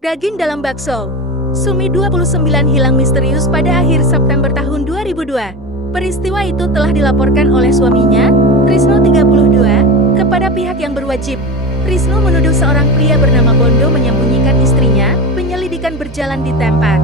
Daging dalam bakso. Sumi 29 hilang misterius pada akhir September tahun 2002. Peristiwa itu telah dilaporkan oleh suaminya, Trisno 32, kepada pihak yang berwajib. Trisno menuduh seorang pria bernama Bondo menyembunyikan istrinya. Penyelidikan berjalan di tempat.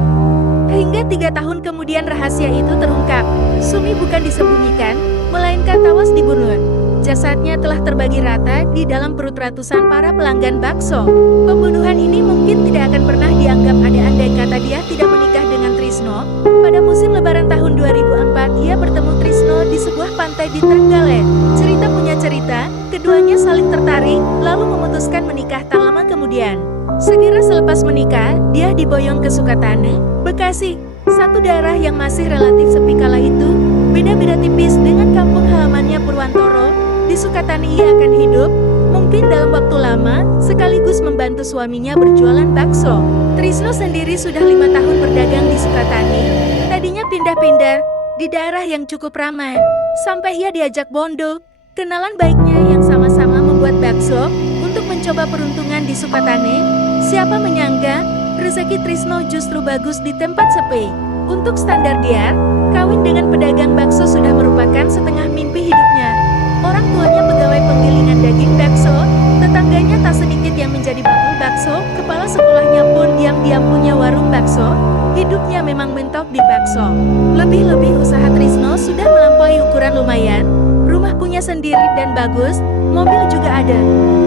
Hingga 3 tahun kemudian rahasia itu terungkap. Sumi bukan disembunyikan, melainkan tewas dibunuh. Jasadnya telah terbagi rata di dalam perut ratusan para pelanggan bakso. Pembunuhan ini mungkin tidak akan pernah dianggap ada andai kata dia tidak menikah dengan Trisno. Pada musim lebaran tahun 2004, ia bertemu Trisno di sebuah pantai di Trenggalek. Cerita punya cerita, keduanya saling tertarik, lalu memutuskan menikah tak lama kemudian. Segera selepas menikah, dia diboyong ke Sukatane, Bekasi, satu daerah yang masih relatif sepi kala itu. Beda-beda tipis dengan kampung halamannya Purwantoro. Di Sukatane ia akan hidup, mungkin dalam waktu lama, sekaligus membantu suaminya berjualan bakso. Trisno sendiri sudah 5 tahun berdagang di Sukatane. Tadinya pindah-pindah di daerah yang cukup ramai, sampai ia diajak Bondo, kenalan baiknya yang sama-sama membuat bakso, untuk mencoba peruntungan di Sukatane. Siapa menyangka, rezeki Trisno justru bagus di tempat sepi. Untuk standar dia, kawin dengan pedagang bakso sudah merupakan setengah mimpi hidupnya. Orang tuanya pegawai penggilingan daging bakso, tetangganya tak sedikit yang menjadi bakul bakso, kepala sekolahnya pun diam-diam punya warung bakso. Hidupnya memang mentok di bakso. Lebih-lebih usaha Trisno sudah melampaui ukuran lumayan. Rumah punya sendiri dan bagus, mobil juga ada.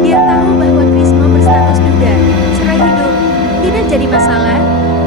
Dia tahu bahwa Trisno berstatus duda, cerai hidup, tidak jadi masalah.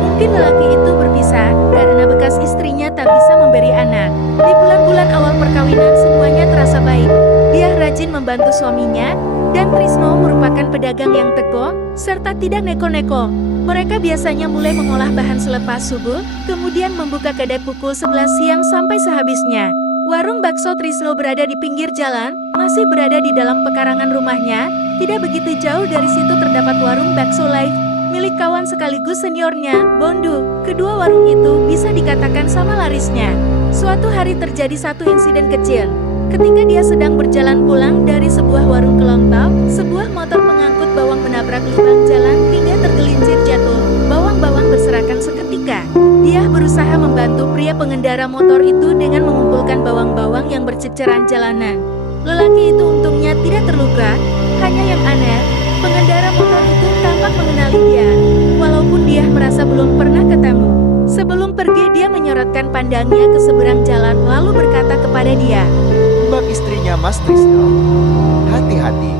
Mungkin lelaki itu berpisah karena bekas istrinya tak bisa memberi anak. Di bulan-bulan awal perkawinan semuanya terasa baik. Dia rajin membantu suaminya, dan Trisno merupakan pedagang yang tekoh, serta tidak neko-neko. Mereka biasanya mulai mengolah bahan selepas subuh, kemudian membuka kedai pukul 11 siang sampai sehabisnya. Warung bakso Trisno berada di pinggir jalan, masih berada di dalam pekarangan rumahnya. Tidak begitu jauh dari situ terdapat warung bakso Live, milik kawan sekaligus seniornya, Bondo. Kedua warung itu bisa dikatakan sama larisnya. Suatu hari terjadi satu insiden kecil. Ketika dia sedang berjalan pulang dari sebuah warung kelontong, sebuah motor pengangkut bawang menabrak lubang jalan hingga tergelincir jatuh. Bawang-bawang berserakan seketika. Dia berusaha membantu pria pengendara motor itu dengan mengumpulkan bawang-bawang yang berceceran jalanan. Lelaki itu untungnya tidak terluka, hanya yang aneh, pengendara motor itu tampak mengenali dia, walaupun dia merasa belum pernah ketemu. Sebelum pergi dia menyorotkan pandangnya ke seberang jalan lalu berkata kepada dia, "Mbak istrinya Mas Trisno. Hati-hati.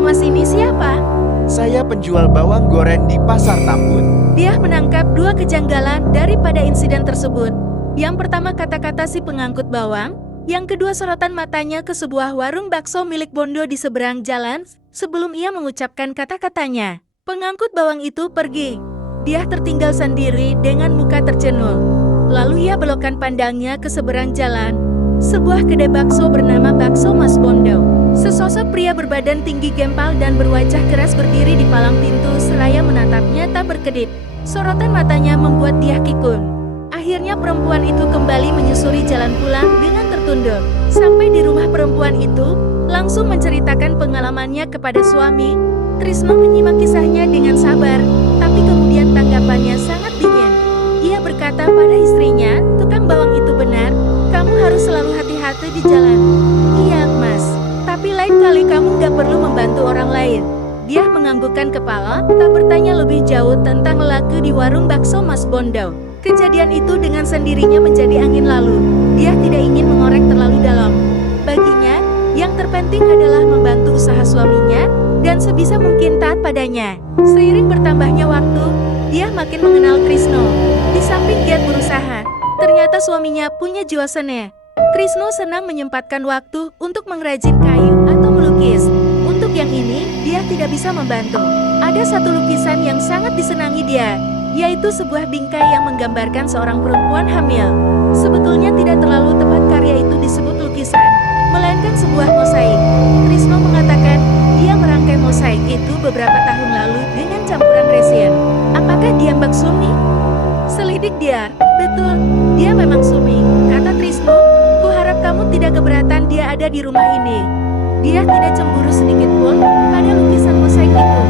Mas ini siapa?" Saya penjual bawang goreng di Pasar Tambun." Dia menangkap dua kejanggalan daripada insiden tersebut. Yang pertama kata-kata si pengangkut bawang, yang kedua sorotan matanya ke sebuah warung bakso milik Bondo di seberang jalan. Sebelum ia mengucapkan kata-katanya, pengangkut bawang itu pergi. Dia tertinggal sendiri dengan muka tercenung. Lalu ia belokkan pandangnya ke seberang jalan. Sebuah kedai bakso bernama Bakso Mas Bondo. Sesosok pria berbadan tinggi gempal dan berwajah keras berdiri di palang pintu seraya menatapnya tak berkedip. Sorotan matanya membuat dia kikun. Akhirnya perempuan itu kembali menyusuri jalan pulang dengan tertunduk. Sampai di rumah perempuan itu, langsung menceritakan pengalamannya kepada suami. Trisno menyimak kisahnya dengan sabar, tapi kemudian tanggapannya sangat dingin. Ia berkata pada istrinya, "Tukang bawang itu benar, kamu harus selalu hati-hati di jalan." "Iya, Mas. Tapi lain kali kamu gak perlu membantu orang lain." Dia menganggukkan kepala, tak bertanya lebih jauh tentang lelaki di warung bakso Mas Bondo. Kejadian itu dengan sendirinya menjadi angin lalu. Dia tidak ingin mengorek terlalu dalam. Baginya, yang terpenting adalah membantu usaha suaminya, dan sebisa mungkin taat padanya. Seiring bertambahnya waktu, dia makin mengenal Trisno. Di samping giat berusaha, ternyata suaminya punya jiwa seni. Trisno senang menyempatkan waktu untuk mengrajin kayu atau melukis. Untuk yang ini, dia tidak bisa membantu. Ada satu lukisan yang sangat disenangi dia, yaitu sebuah bingkai yang menggambarkan seorang perempuan hamil. Sebetulnya tidak terlalu tepat karya itu disebut lukisan, melainkan sebuah mosaik. Trisno mengatakan, dia merangkai mosaik itu beberapa tahun lalu dengan campuran resin. Apakah dia Mbak Sumi? Selidik dia. Betul, dia memang Sumi, kata Trisno. Kuharap kamu tidak keberatan dia ada di rumah ini. Dia tidak cemburu sedikit pun pada lukisan mosaik itu.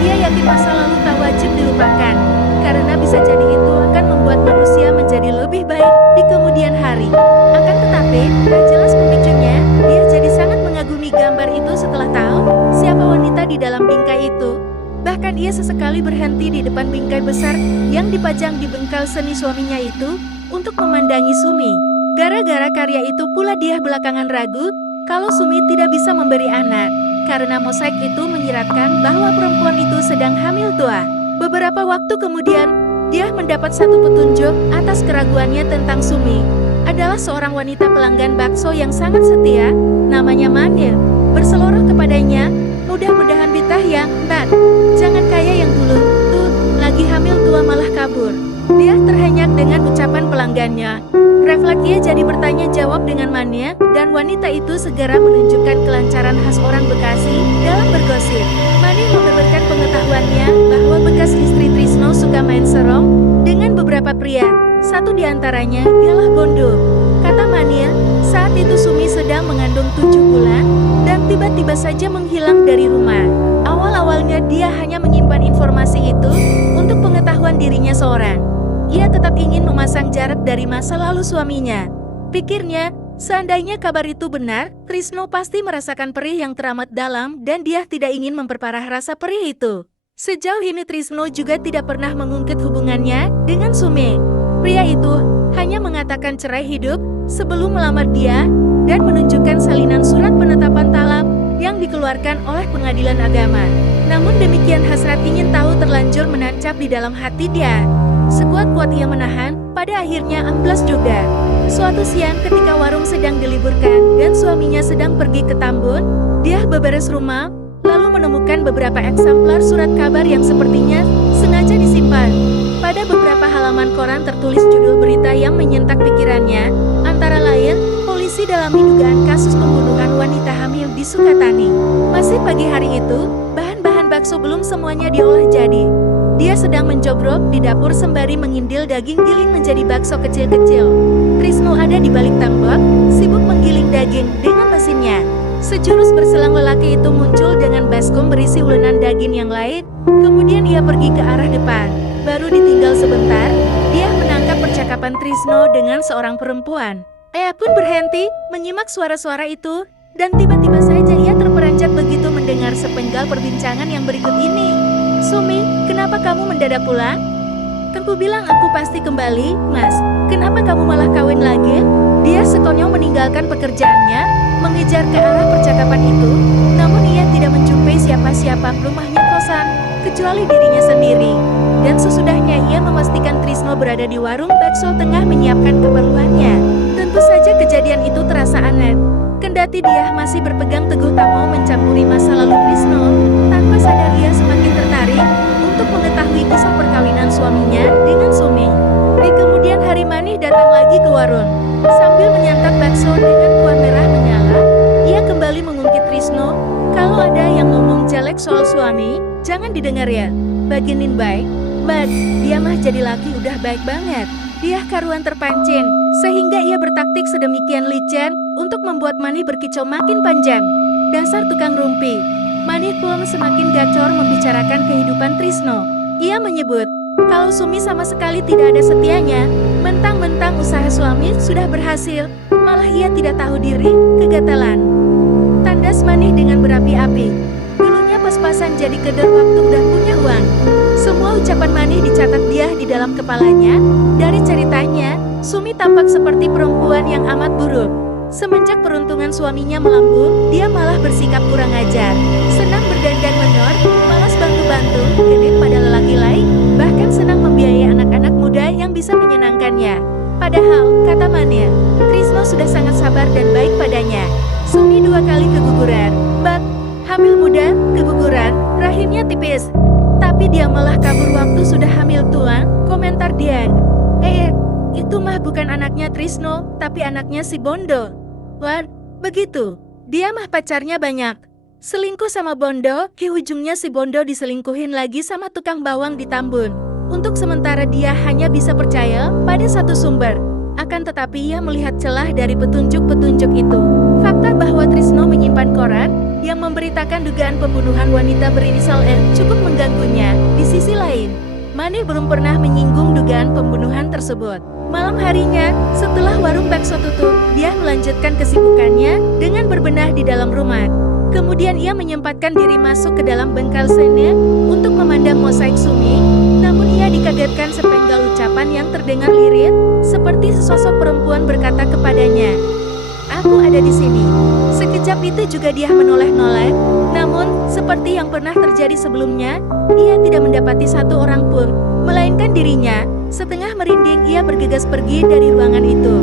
Dia yakin masa lalu tak wajib dilupakan, karena bisa jadi itu akan membuat manusia menjadi lebih baik di kemudian hari. Akan tetapi, tak jelas pemicunya, dia jadi sangat mengagumi gambar itu setelah tahu siapa wanita di dalam bingkai itu. Bahkan ia sesekali berhenti di depan bingkai besar yang dipajang di bengkel seni suaminya itu untuk memandangi Sumi. Gara-gara karya itu pula dia belakangan ragu kalau Sumi tidak bisa memberi anak, karena mosaik itu menyiratkan bahwa perempuan itu sedang hamil tua. Beberapa waktu kemudian, dia mendapat satu petunjuk atas keraguannya tentang Sumi. Adalah seorang wanita pelanggan bakso yang sangat setia, namanya Manil. Berseloroh kepadanya, mudah-mudahan Bitah yang jangan kaya yang dulu, tuh, lagi hamil tua malah kabur. Dia terhenyak dengan ucapan pelanggannya. Refleks ia jadi bertanya jawab dengan mania, dan wanita itu segera menunjukkan kelancaran khas orang Bekasi dalam bergosip. Mani membeberkan pengetahuannya bahwa bekas istri Trisno suka main serong dengan beberapa pria. Satu di antaranya ialah Bondo. Kata Mania, saat itu Sumi sedang mengandung 7 bulan, dan tiba-tiba saja menghilang dari rumah. Awal-awalnya dia hanya menyimpan informasi itu untuk pengetahuan dirinya seorang. Ia tetap ingin memasang jarak dari masa lalu suaminya. Pikirnya, seandainya kabar itu benar, Trisno pasti merasakan perih yang teramat dalam dan dia tidak ingin memperparah rasa perih itu. Sejauh ini Trisno juga tidak pernah mengungkit hubungannya dengan Sumi. Pria itu hanya mengatakan cerai hidup sebelum melamar dia dan menunjukkan salinan surat penetapan talak yang dikeluarkan oleh pengadilan agama. Namun demikian hasrat ingin tahu terlanjur menancap di dalam hati dia. Sekuat-kuat ia menahan, pada akhirnya amblas juga. Suatu siang ketika warung sedang diliburkan dan suaminya sedang pergi ke Tambun, dia beberes rumah, lalu menemukan beberapa eksamplar surat kabar yang sepertinya sengaja disimpan. Pada beberapa halaman koran tertulis judul berita yang menyentak pikirannya, antara lain, polisi dalami dugaan kasus pembunuhan wanita hamil di Sukatani. Masih pagi hari itu, bahan-bahan bakso belum semuanya diolah jadi. Dia sedang menjobrok di dapur sembari mengindil daging giling menjadi bakso kecil-kecil. Trisno ada di balik tambak, sibuk menggiling daging dengan mesinnya. Sejurus berselang lelaki itu muncul dengan baskom berisi ulunan daging yang lain, kemudian ia pergi ke arah depan. Baru ditinggal sebentar, dia menangkap percakapan Trisno dengan seorang perempuan. Ia pun berhenti, menyimak suara-suara itu, dan tiba-tiba saja ia terperanjat begitu mendengar sepenggal perbincangan yang berikut ini. Sumi, kenapa kamu mendadak pulang? Kan ku bilang aku pasti kembali, Mas. Kenapa kamu malah kawin lagi? Dia sekonyong meninggalkan pekerjaannya, mengejar ke arah percakapan itu. Namun ia tidak menjumpai siapa-siapa rumahnya kosan, kecuali dirinya sendiri. Dan sesudahnya ia memastikan Trisno berada di warung bakso tengah menyiapkan keperluannya. Tentu saja kejadian itu terasa aneh. Kendati dia masih berpegang teguh tak mau mencampuri masa lalu Trisno, tanpa sadar ia semakin tertarik untuk mengetahui kisah perkawinan suaminya dengan Sumi. Di kemudian hari Manih datang lagi ke warung. Sambil menyantap bakso dengan kuah merah menyala, ia kembali mengungkit Trisno, kalau ada yang ngomong jelek soal suami, jangan didengar ya. Baginin baik, dia mah jadi laki udah baik banget. Dia karuan terpancing, sehingga ia bertaktik sedemikian licin untuk membuat Manih berkicau makin panjang. Dasar tukang rumpi. Manih pun semakin gacor membicarakan kehidupan Trisno. Ia menyebut, kalau Sumi sama sekali tidak ada setianya, mentang-mentang usaha suami sudah berhasil, malah ia tidak tahu diri, kegatalan. Tandas Manih dengan berapi-api. Dulunya pas-pasan jadi keder waktu udah punya uang. Semua ucapan Manih dicatat dia di dalam kepalanya. Dari ceritanya, Sumi tampak seperti perempuan yang amat buruk. Semenjak peruntungan suaminya melambung, dia malah bersikap kurang ajar. Senang berdandan menor, malas bantu-bantu, genit pada lelaki lain, bahkan senang membiayai anak-anak muda yang bisa menyenangkannya. Padahal, kata Mania, Trisno sudah sangat sabar dan baik padanya. Sumi 2 kali keguguran, hamil muda, keguguran, rahimnya tipis. Tapi dia malah kabur waktu sudah hamil tua, komentar dia. Itu mah bukan anaknya Trisno, tapi anaknya si Bondo. Wah, begitu. Dia mah pacarnya banyak. Selingkuh sama Bondo, di ujungnya si Bondo diselingkuhin lagi sama tukang bawang di Tambun. Untuk sementara dia hanya bisa percaya pada satu sumber. Akan tetapi ia melihat celah dari petunjuk-petunjuk itu. Fakta bahwa Trisno menyimpan koran yang memberitakan dugaan pembunuhan wanita berinisial R cukup mengganggunya. Di sisi lain, Mani belum pernah menyinggung dugaan pembunuhan tersebut. Malam harinya, setelah warung bakso tutup, dia melanjutkan kesibukannya dengan berbenah di dalam rumah. Kemudian ia menyempatkan diri masuk ke dalam bengkel sana untuk memandang mosaik Sumi. Namun ia dikagetkan sepenggal ucapan yang terdengar lirit, seperti sesosok perempuan berkata kepadanya, "Aku ada di sini." Sekejap itu juga dia menoleh-noleh, namun seperti yang pernah terjadi sebelumnya, ia tidak mendapati satu orang pun, melainkan dirinya. Setengah merinding ia bergegas pergi dari ruangan itu.